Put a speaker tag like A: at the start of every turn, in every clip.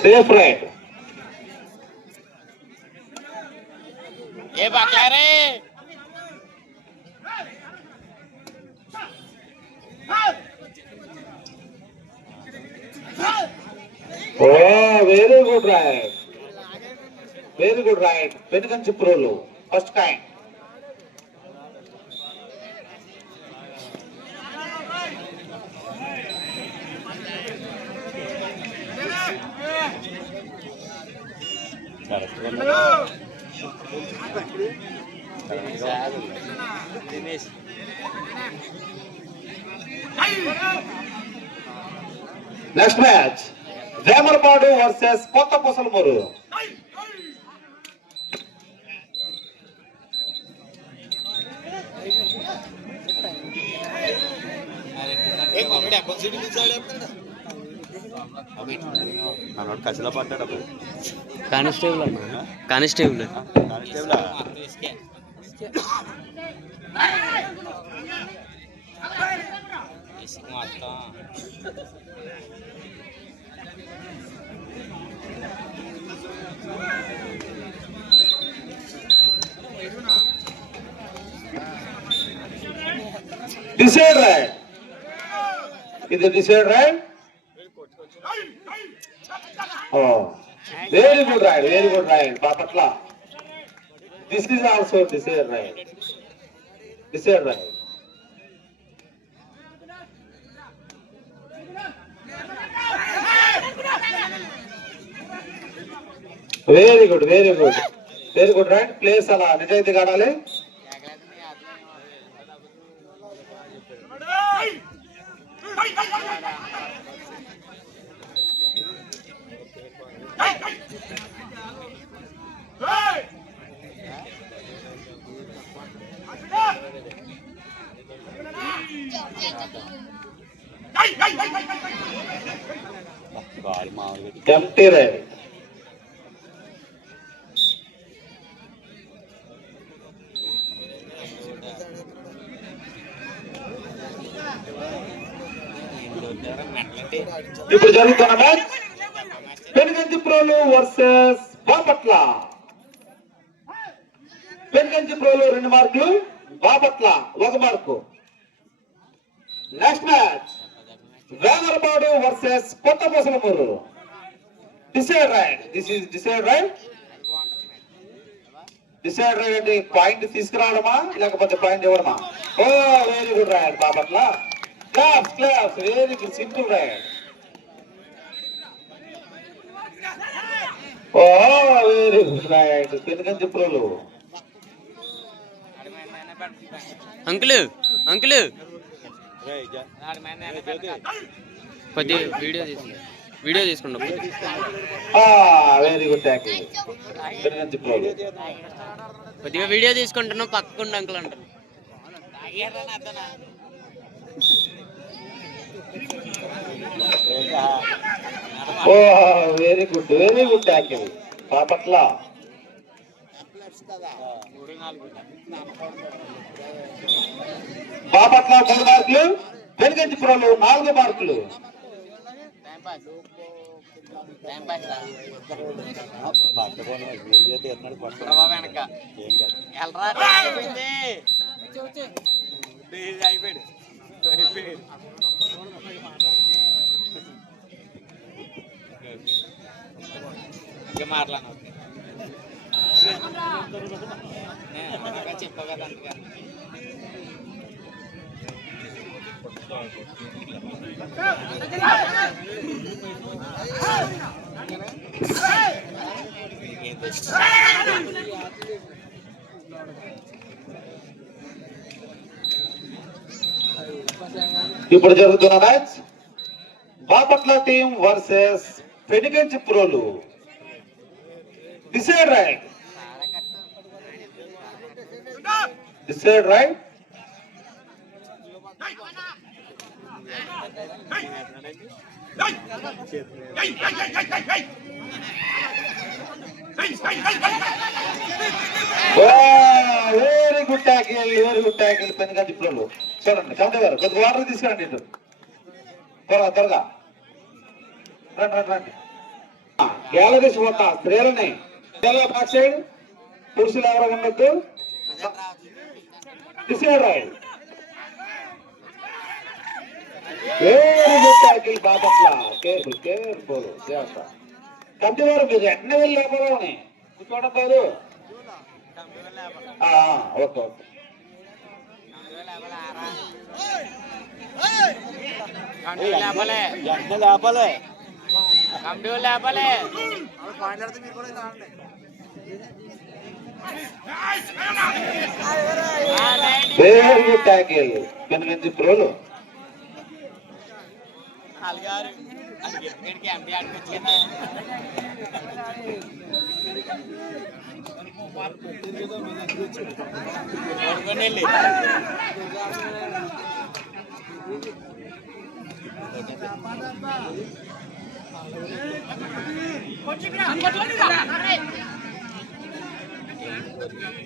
A: Safe right
B: ఏ బాక్లారే
A: ఓ very good right very good right Penuganchiprolu first time
B: Dinesh
A: next match Vemarapadu versus Kotha Posalamuru
C: మనోడు కసిలో పడ్డాడు అప్పుడు
D: constable అన్న constable
C: constable
B: మొత్తం
A: డిసైడ్ రైట్ ఇది decide right very good right very good right Bapatla this is also decide right decide right very good very good very good right place అలా నిజాయితీగా ఆడాలి
C: ball
A: ఇప్పుడు జరుగుతున్న మ్యాచ్ పెనుగంచి ప్రోలు వర్సెస్ బాపట్ల. పెనుగంచి ప్రోలు రెండు మార్కులు బాపట్ల ఒక mark. Next match Vemarapadu versus Kotha Posalamuru decide right this is decide right decide right అంటే point తీసుకురావడమా? లేకపోతే పాయింట్ ఇవ్వడమా? ఓ very good right Bapatla. Claps claps very good simple right oh very good
D: right Penuganchiprolu
C: uncle uncle.
D: కొద్దిగా video తీసుకుంటా video తీసుకుంటాం.
A: Very good
D: కొద్దిగా video తీసుకుంటున్నాం పక్కకుండా అంకుల్ అంటారు.
A: Very good very good Bapatla Bapatla మూడు మార్కులు పెనుగంచి నాలుగు మార్కులు.
C: పట్టుకొని వీడియో
A: ఇప్పుడు జరుగుతున్న match Bapatla team versus Penuganchiprolu. Decide right. Decide right. Very good tackle very good tackle Penuganchiprolu చూడండి కవిత గారు కొద్ది వాటర్ తీసుకురండి ఇటు త్వరగా త్వరగా రండి రండి రండి గ్యాలరీస్ పోతా స్త్రీలని స్త్రీల బ్యాక్ సైడ్ పురుషులు ఎవరు ఉండొద్దు డిసైడ్ రాయండి very good tackle Bapatla careful careful జాగ్రత్త కంటి వారు మీరు వెంటనే వెళ్ళి లేపరాని కూర్చోవడం కాదు ఓకే ఓకే
B: కంటి లేపలే
C: వెంటనే లేపాలి
B: కంటి లేపలే
A: వెరీ గుడ్ ట్యాకిల్ ఎనిమిది ప్రోలు
B: అలిగారు. అది ఎక్కడికి ఎంపీ ఆడికొచ్చిందా పడుకొని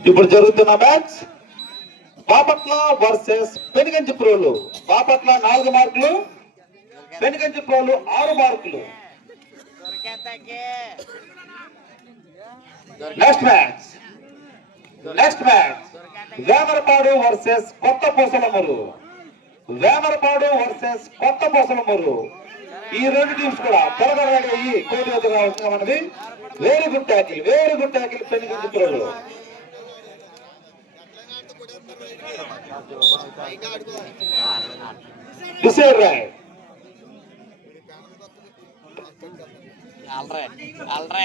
A: ఇప్పుడు జరుగుతున్న మ్యాచ్ బాపట్ల వర్సెస్ పెనుగంచి ప్రోలు. బాపట్ల నాలుగు మార్కులు. ప్రోలు ఆరు మార్కులు. Next match next match Vemarapadu versus Kotha Pusalamuru. Vemarapadu versus Kotha పూసలమూరు. ఈ రెండు టీమ్స్ కూడా త్వరగా రెడీ అయ్యి కోటి వద్ద రావాల్సిన మనది very good tackle very good tackle
B: decide right அல்ற அல்ற